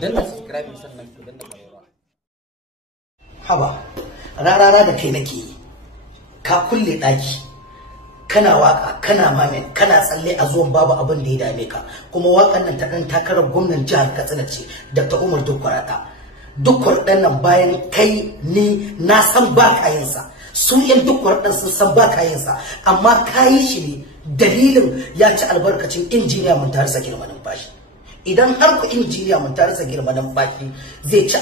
danna subscribe sannan ku danna ƙararrawa. Haba rarara da kai nake yi, ka kulle ɗaki kana waka kana mamin kana tsalle a zuwan babu abin da ya dame ka, kuma wakan nan ta ɗan takarar gwamnan jihar Katsina ce Dr. Umar Dukwarata. Dukkwar ɗan nan bayan kai ni na san ba ka yin sa, su yan Dukkwar ɗan sun san ba ka yin sa, amma ka yi shi ne dalilin ya ci albarkacin injiniya Muntari Sagir Malumfashi. Idan har ku injiniya Muntari Sagir Malumfashi zai ci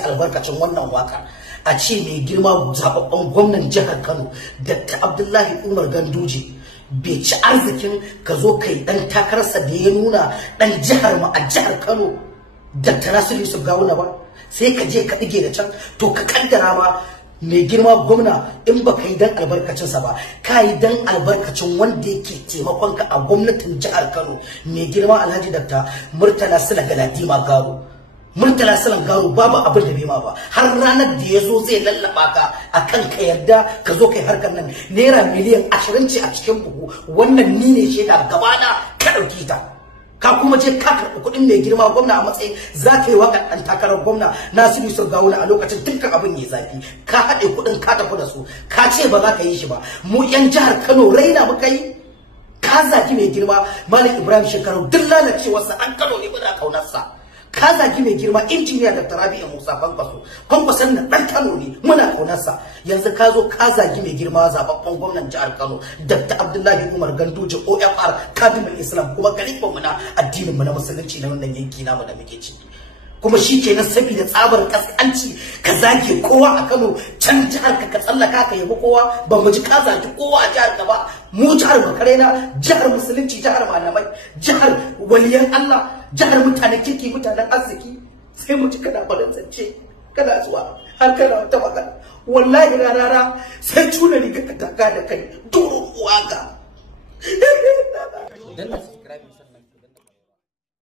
albarkacin wannan waka, a ce mai girma zababben gwamnan jihar Kano Dr. Abdullahi Umar Ganduje bai ci arzikin ka zo kai dan takararsa da ya nuna dan jihar mu a jihar Kano Dr. Nasiru Yusuf Gawuna ba, sai ka je ka dige da can, to ka kaddara ma mai girma gwamna in baka yi dan albarkacinsa ba, ka yi dan albarkacin wanda yake taimakon ka a gwamnatin jihar Kano mai girma Alhaji Dr. Murtala Sula Galadima Garo. Murtala Sula Garo babu abin da bai ma ba, har ranar da ya zo zai lallaba ka akan ka yarda ka zo kai harkar nan, naira miliyan 20 ce a cikin buhu, wannan ni ne shaida gabana ka dauki ta. Ka kuma je ka karɓi kuɗin mai girma gwamna a matsayin za ka yi waƙar ɗan takarar gwamna Nasiru Yusuf Gawuna a lokacin dukkan abin ya zafi, ka haɗe kuɗin ka tafi da su, ka ce ba za ka yi shi ba. Mu 'yan jihar Kano raina muka yi, ka zaki mai girma Malam Ibrahim Shekaru duk lalacewarsa ɗan Kano ne muna ƙaunarsa. Ka zaki mai girma injiniya Dr. Rabi'u Musa Kwankwason nan ɗan Kano ne muna ƙaunarsa. Yanzu ka zo ka zagi mai girma zababben gwamnan jihar Kano Dr. Abdullahi Umar Ganduje OFR Kadimul Islam, kuma kalifan mu na addinin mu na musulunci na wannan yanki namu da muke ciki. Kuma shi kenan saboda tsabar kaskanci ka zage kowa a Kano, can jihar ka tsallaka ka yabi kowa, ba mu ji ka zage kowa a jihar ka ba. Mu jihar Makarena, jihar musulunci, jihar malamai, jihar waliyan Allah, jihar mutanen kirki, mutanen arziki, sai mu ji kana zance kana zuwa har kana wata magana. Wallahi rarara sai tuna riga ka taka da kai duro uwa ga. Danna subscribe sannan